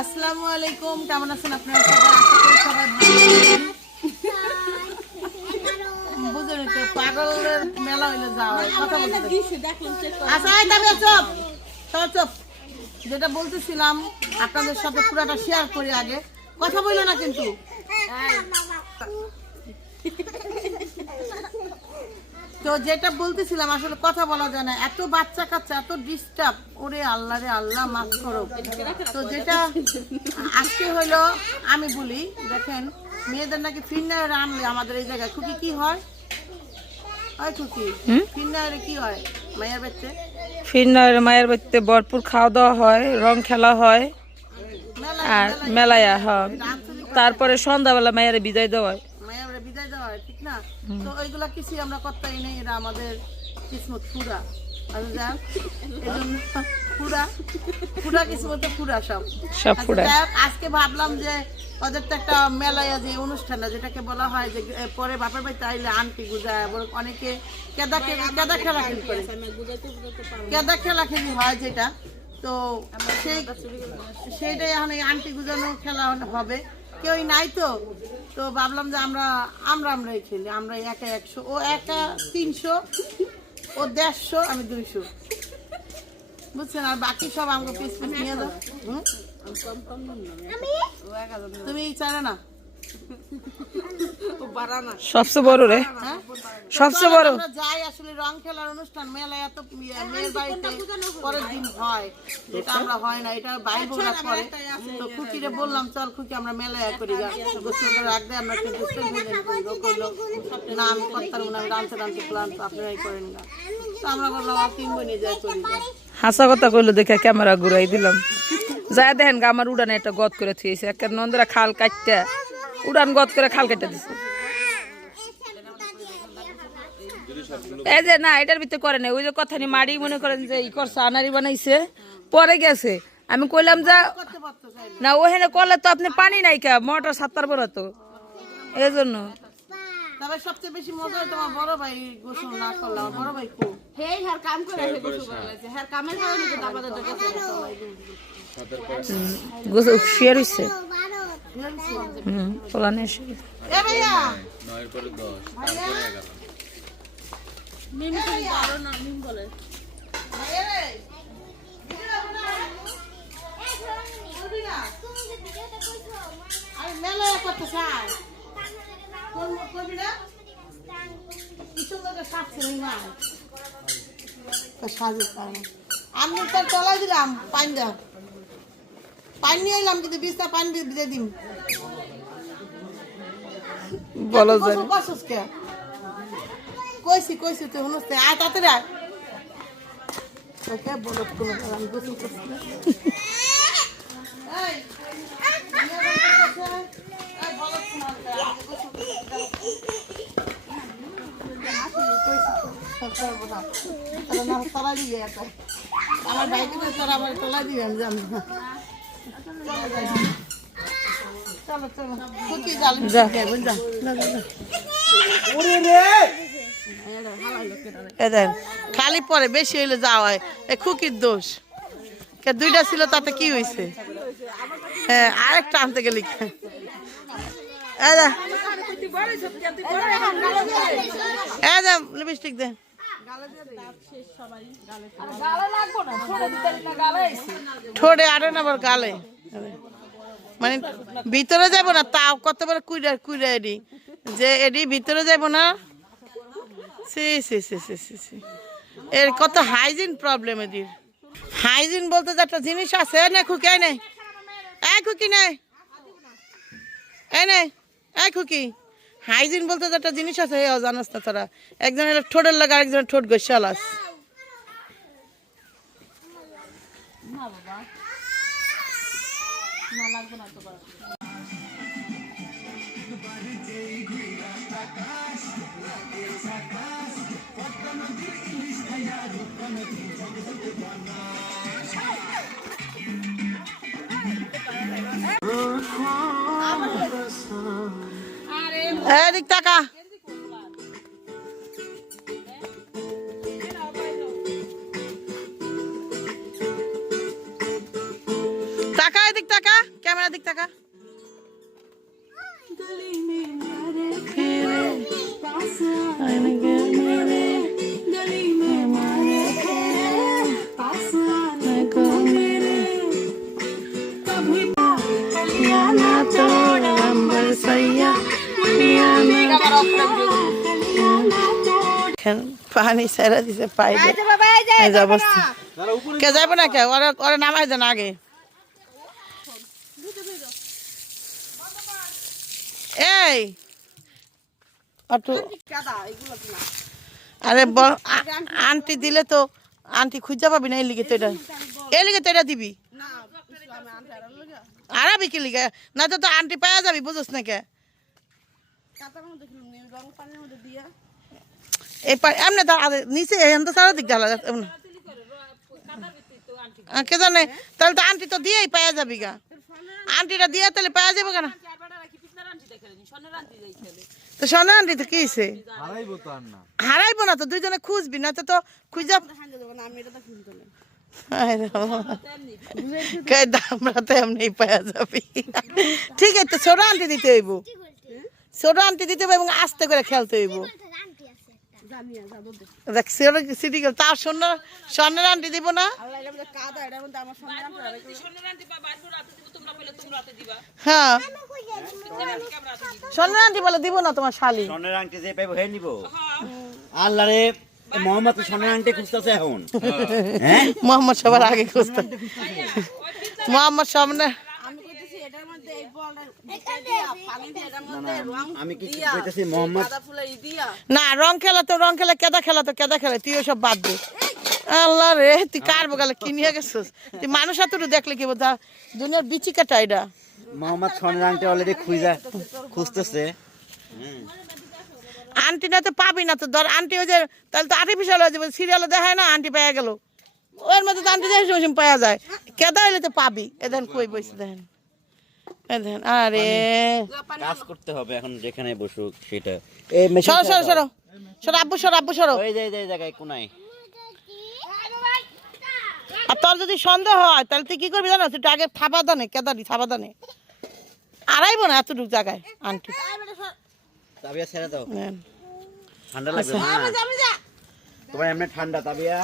আসসালামু আলাইকুম, কেমন আছেন আপনারা সবাই? আশা করি সবাই ভালো। বুঝলেন তো, পাগলের মেলা হইলে যাওয়া কথা বলতে। আচ্ছা তবে চুপ, যেটা বলতেছিলাম আপনাদের সাথে পুরাটা শেয়ার করি। আগে কথা বললো না কিন্তু। তো যেটা বলতেছিলাম আসলে কথা বলা যায় না, এত বাচ্চা কাচ্চা, এত ডিস্টার্ব। ওরে আল্লাহ রে আল্লাহ, মাফ করো। তো যেটা আজকে হলো, আমি বলি দেখেন, মেয়েদের নাকি ফিরনারে আনলে আমাদের এই জায়গায় খুকি কি হয়? খুকি ফিরনারে কি হয় মায়ের বাড়িতে? ফিরনারে মায়ের বাড়িতে ভরপুর খাওয়া দাওয়া হয়, রং খেলা হয় আর মেলায়া হয়। তারপরে সন্ধ্যাবেলা মায়ের বিদায় দেওয়া হয়। মায়ের বিদায় দেওয়া হয়, ঠিক না? তো ওইগুলা কিছুই আমরা করতেই নেই, এরা আমাদের কিসমত পুরা। আজকে ভাবলাম যে ওদের তো একটা মেলায় যে অনুষ্ঠান যেটাকে বলা হয় যে পরে বাপের বাড়িতে আইলে আন্টি গুজায়, অনেকে কেদা খেলাখেলি করে, কেদা খেলাখেলি হয় যেটা। তো সেইটাই এখন এই আন্টি গুজানো খেলা হবে, কেউই নাই। তো ভাবলাম যে আমরাই খেলি, আমরা একা 100, ও একা 300, ও 150, আমি 200, বুঝছেন? আর বাকি সব আমাকে পিস নিয়ে যাও। তুমি চাইলে না সবচেয়ে বড় রে, সবচেয়ে বড় যাই আসলে রং খেলার অনুষ্ঠান মেলায় এত মেয়ের বাড়িতে পরের দিন হয়, যেটা আমরা হয় না, এটা বাইরে বোঝা করে। তো খুকিরে বললাম চল খুকি আমরা মেলায় করি, গোসল করে রাখবে, আমরা না আমি করতাম না, আমি রাঁধতে প্লান, তো আপনারাই করেন না। তো আমরা বললাম 3 বোন নিয়ে যাই করি। হাসা কথা কইলো দেখে ক্যামেরা ঘুরাই দিলাম। যাই দেখেন গা, আমার উড়ানে একটা গদ করে থুয়েছে, একটা নন্দরা খাল কাটতে উড়ান গদ করে খাল কেটে দিছে। এই যে না, এটার ভিতরে করে না, ওই যে কথা নি মাড়ি মনে করেন যে ই করছে, আনারি বানাইছে, পরে গেছে। আমি কইলাম যা না, ওখানে করলে তো আপনি পানি নাই কা, মোটর 7টার পরে তো এই জন্য। তবে সবচেয়ে বেশি মজা হয় তোমার বড় ভাই গোসল না করলে। আমার বড় ভাই খুব কাম করে কামের কারণে গোসল শেয়ার হইছে। পোলানে মেলায় করতে চাই আমি তো তলাই দিলাম পানি দাও, পানি নিয়ে এলাম কিন্তু বিস্তার পানি দিয়ে দিম। বলো কইছি তুই শুনতে আয় তাতে রাখ। ওকে বলো কোনো আমি গোসল করছি না। আমার বাইকে তোরা আবার তোলা দিবি, আমি জানি না। চলো চলো খুকি খালি পরে বেশি হইলে যাওয়া হয়, খুকির দোষ। 2টা ছিল তাতে কি হয়েছে? হ্যাঁ আরেকটা আনতে গেলি। লিপস্টিক দে, ঠোঁটে আরে না আবার গালে, মানে ভিতরে যাব না। তাও কতবার কুইরা এডি যে এডি ভিতরে যাব না। এর কত হাইজিন প্রবলেম। এদির হাইজিন বলতে যে একটা জিনিস আছে না খুকি, এই নেই খুকি নেই, এই খুকি, হাইজিন বলতে যে একটা জিনিস আছে, জানাস না তোরা? একজনের ঠোঁটের লাগা আরেকজনের ঠোঁট গোসালাস। এদিক টাকা লাগা পানি ছেড়ে দিছে পাইবে এই যে অবস্থা কে যাবো না কে ওরা ওরা নামাই দেন আগে এই অটো আরে আন্টি দিলে তো আন্টি খুঁজা পাবি না এই লিগে তো এটা দিবি আরাবি কি লিগে না তো তো আন্টি পাওয়া যাবি বুঝছ না কে এই এমনি নিচে এখান সারা দিক ঢালা কে জানে তাহলে তো আন্টি তো দিয়েই পাওয়া যাবি গা আন্টিটা দিয়ে তাহলে পাওয়া যাবে কেন তো সোনা আন্টি তো কি হয়েছে হারাইবো না তো দুইজনে খুঁজবি না তো তো খুঁজা আমরা তো এমনি পাওয়া যাবি ঠিক আছে তো ছোট আন্টি দিতে হইব ছোট আন্টি দিতে হবে এবং আস্তে করে খেলতে হইব দেখ সিটি গেল তার স্বর্ণের আন্টি দিব না হ্যাঁ স্বর্ণের আন্টি বলে দিব না তোমার শালি স্বর্ণের আংটি যে পাইবো হে নিব আল্লাহ রে মোহাম্মদ স্বর্ণের আংটি খুঁজতেছে এখন হ্যাঁ মোহাম্মদ সবার আগে খুঁজতে মোহাম্মদ সামনে আমি কি কইতাছি মোহাম্মদ না রং খেলা কেদা খেলা তুই সব বাদ দে আল্লাহ রে তুই কার বগালে কিনিয়ে গেছিস তুই মানুষ এতটুকু দেখলে কি বোঝা দুনিয়ার বিচি কাটা এটা মোহাম্মদ স্বর্ণের আংটি অলরেডি খুঁজতেছে আন্টি না তো পাবি না তো ধর আন্টি ওই যে তাহলে তো আর্টিফিশিয়াল হয়ে যাবে সিরিয়ালে দেখায় না আন্টি পাওয়া গেল ওর মধ্যে তো আন্টি দেখে পাওয়া যায় কেদা হইলে তো পাবি এ দেখেন কই বসে দেখেন আরে কাজ করতে হবে এখন যেখানে বসুক সেটা সরো আব্বু সরো ওই যে এই জায়গায় কোনায় আর তোর যদি সন্দেহ হয় তাহলে তুই কি করবি জানো তুই আগে থাবা দানে কেদারি থাবা দানে আড়াইবো না এতটুকু জায়গায় আন্টি তাবিয়া ছেড়ে দাও ঠান্ডা লাগবে না তোমার এমনি ঠান্ডা তাবিয়া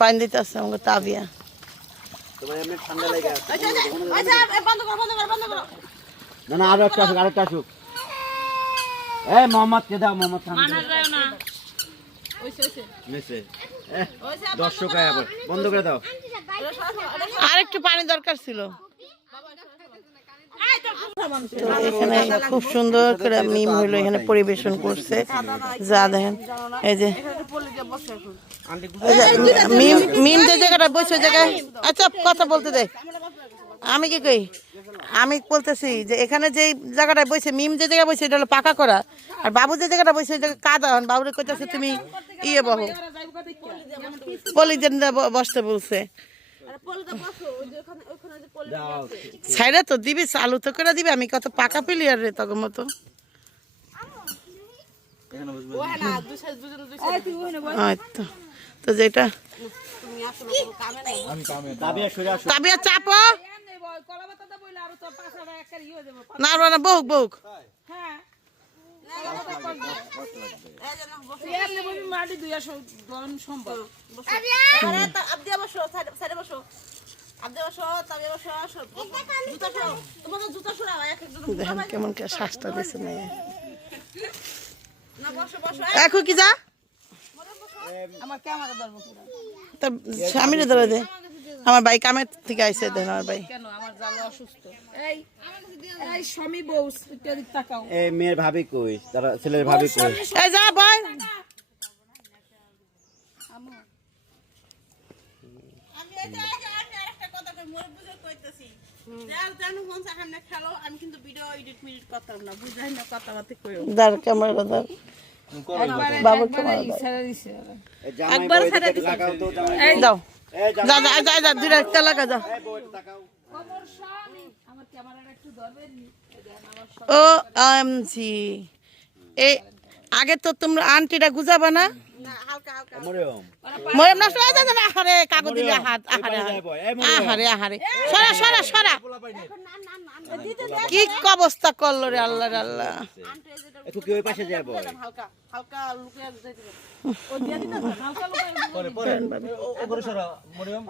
পানি দিতে আসছে আমাকে তাবিয়া তোমার এমনি ঠান্ডা লাগে না না আরেকটা আসুক এই মোহাম্মদ কে দাও মোহাম্মদ দর্শক আবার বন্ধ করে দাও আরেকটু পানি দরকার ছিল এখানে খুব সুন্দর করে মিম হইলো এখানে পরিবেশন করছে যা দেখেন এই যে মিম যে জায়গাটা বসে জায়গায় আচ্ছা কথা বলতে দে আমি কি কই আমি বলতেছি যে এখানে যে জায়গাটা বসে মিম যে জায়গায় বসে এটা হলো পাকা করা আর বাবু যে জায়গাটা বসে ওই জায়গায় কাদা বাবুরে কইতেছে তুমি ইয়ে বহো পলিজেন বসতে বলছে ছাইরা তো দিবি চালু তো করে দিবি আমি কত পাকা পেলি আর রে তখন মতো তো যেটা তাবিয়া চাপো না না বহুক বহুক দেখেন কেমন শ্বাসটা দিচ্ছে না এখন কি যা স্বামীরে ধরে দে আমার ভাই কামের থেকে আইসে দেন আমার ভাই এই মেয়ের ভাবি কই তারা ছেলের ভাবি কই এই যা ভাই বাবু একবার দাও যা যা যা যা দুই একটা লাগা যা ও এমজি এই আগে তো তোমরা আন্টিটা গুজাবা না মরিয়ম মরিয়ম নষ্ট হয়ে যাচ্ছে না আহারে কাগজ দিলে হাত আহারে আহারে আহারে সরা সরা সরা কি অবস্থা করলো রে আল্লাহ রে আল্লাহ একটু কি ওই পাশে যাব হালকা হালকা লুকিয়ে যাইতে ওপরে সরা মরিয়ম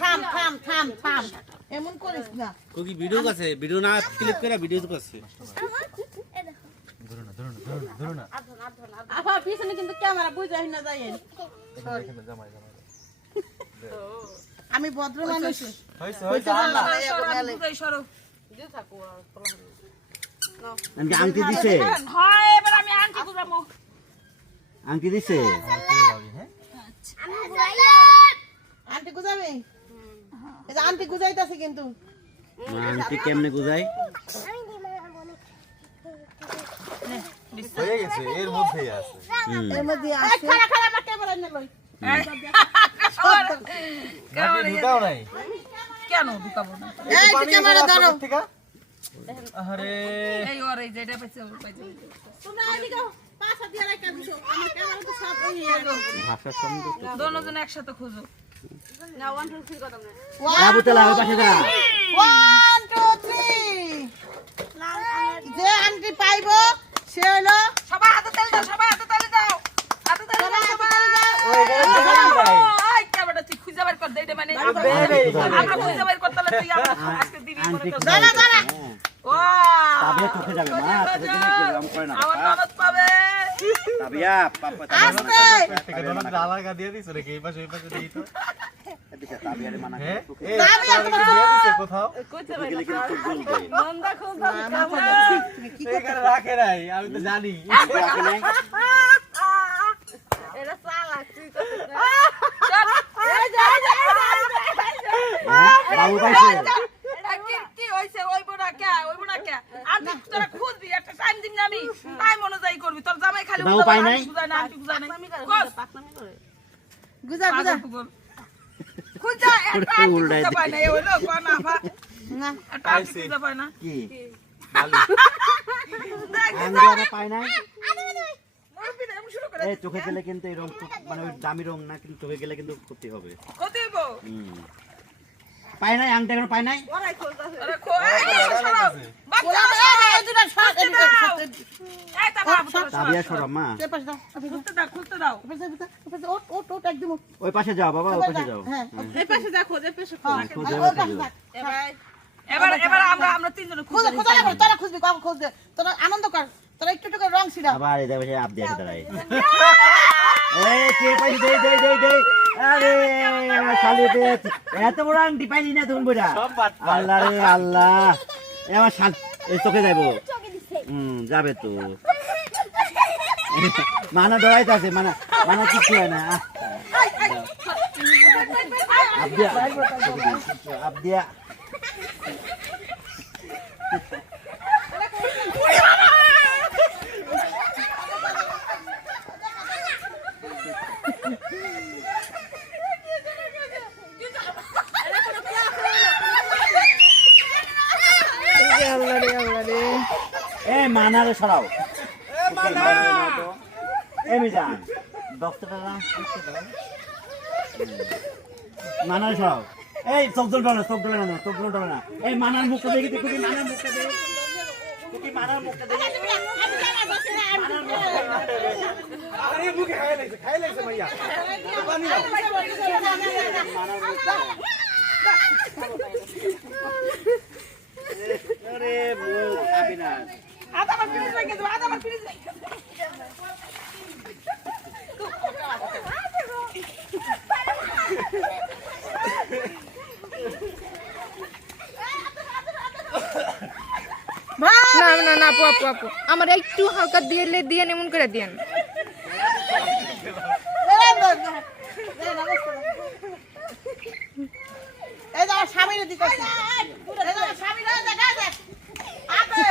থাম থাম থাম থাম এমন করিস না কি ভিডিও আছে ভিডিও না ক্লিক করে ভিডিও তো আছে আবার পিছনে কিন্তু ক্যামেরা বুঝাই না যায় আমি ভদ্র মানুষ হইতে পারলাম আমি আংটি দিছে হয় এবার আমি আন্টি গুজামো আংটি দিছে আন্টি গুজাবে এই যে আন্টি গুজাইতাছে কিন্তু আংটি কেমনে গুজাই হয়ে গেছে এর মধ্যেই আছে এর মধ্যে আছে খাড়া খাড়া না ক্যামেরা না লই নাকি ঢুকাও নাই কেন ঢুকাবো না এই ক্যামেরা ধরো আরে এই ওর এই যেটা পাইছে ওর পাইছে তোমরা এদিকে পাশা দিয়ে রাখা দিছো আমার ক্যামেরা তো সব হয়ে গেল ভাষা সুন্দর দোনোজন একসাথে খুঁজো না 1 2 3 কথা না আবু তালা ওই পাশে যা 1 2 3 যে আন্টি পাইবো সে হলো সবাই হাতে তেল দাও সবাই হাতে তেল দাও হাতে তেল দাও সবাই ওই গাড়ি আই ক্যামেরা তুই খুঁজে বের কর দেইটা মানে আমরা খুঁজে বের করতে লাগি তুই আজকে দিবি মনে কর দাঁড়া দাঁড়া ওয়াও তাবিয়া চোখে যাবে মা চোখে গেলে কি রকম করে না আমার ননদ পাবে তাবিয়া পাপা আস্তে থেকে দোনো ডালাগা দিয়ে দিছ রে এই পাশে দিই তো দিছে তাবিয়ারে মানা হ্যাঁ চোখে এই দিয়ে দিছে কোথাও গেলে কিন্তু চোখ জ্বলবে নন্দা খুঁজা এই করে রাখে নাই আমি তো জানি রাখে নাই এটা সালা তুই তো বাবু পাইছে কি হইছে ওই বোনা কে আন্টি তোরা খুঁজবি একটা টাইম দিন না আমি টাইম অনুযায়ী করবি তোর জামাই খালি বাবু পাই নাই? বুঝায় না আন্টি বুঝায় নাই গুজা গুজা খুঁজা একটা আন্টি উল্টাই খুঁজে পায় না এই হইলো কোন আফা না একটা আন্টি খুঁজে পায় না কি দেখ আঙ্গারে পাই নাই মুরব্বি এমন শুরু করে এই চোখে গেলে কিন্তু এই রং মানে ওই দামি রং না কিন্তু চোখে গেলে কিন্তু ক্ষতি হবে কত হইব পাই নাই আংটা এখনো পাই নাই আরে সরাও বাচ্চা এই দুটো শট এদিকে এই তা বাবু তাবিয়া সরা মা এই পাশে দাও খুলতে দাও ওট ওট ওট একদম ওই পাশে যাও বাবা ওই পাশে যাও হ্যাঁ এই পাশে যা খোঁজ এই পাশে খোঁজে ওই পাশে পাশে যাও এবার আমরা তিনজন খোঁজ খুঁজে খোঁজ তোরা খুঁজবি কখন খুঁজ দে তোরা আনন্দ কর তোরা একটু একটু করে রং ছিড়া আবার এই দেখো সে আপ দিয়ে দাঁড়ায় এই কে পাইছি দেই আরে আমার শালি পেট এত বড় আংটি পাইলি না তুমি বড়া আল্লাহ রে আল্লাহ এ আমার শাল এই চোখে যাইবো যাবে তো মানা ডরাইতে আছে মানা কিছু হয় না আপ দিয়া এ মানারে সরাও এমি যান ডক্টরটা মানারে সরাও এই চোখ জল না এই মানার মুখটা দেখি দেখি মানার মুখটা দেখি মানার মুখটা দেখি আরে মুখে খাই লাগছে ভাইয়া পানি দাও আরে মুখ খাবি না আদা আমার ফ্রিজ লাগে দাও আদা আমার ফ্রিজ লাগে না না না আপু আপু আপু আমার একটু হালকা দিয়ে এমন করে দিয়েন এই যে আমার স্বামীর দিকে স্বামীর দেখা দেখ আবে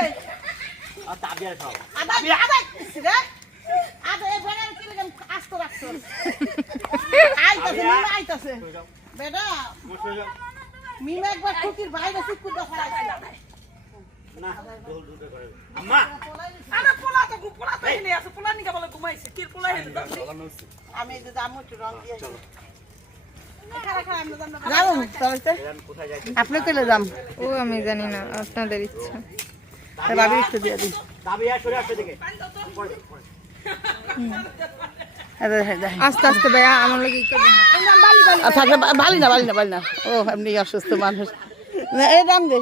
আর তাবিয়ারে খাও আবে আবে রে আবে এই বাগান কি লাগেন আস্ত রাখছো আইতাছে বেটা মিমা একবার খুকির বাইরে সিকুটা ফলাইছে না দৌড় দুটো করে আম্মা আমি এই যে জামু একটু রং দিয়ে যাবো তাহলে কোথায় যাই আপনি চলে যান ও আমি জানি না আপনাদের ইচ্ছা ভাবি একটু দিয়ে দিন দাবি আর সরে আসছে দিকে আস্তে আস্তে ভাইয়া আমার লোক ই করবেন না থাকলে বালি না ও এমনি অসুস্থ মানুষ না এই দাম দে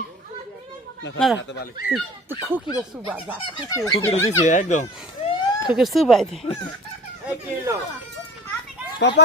তুই খুকির সুবা যা খুকির দিছে একদম খুকির সুবাই দে এই কি হলো পাপা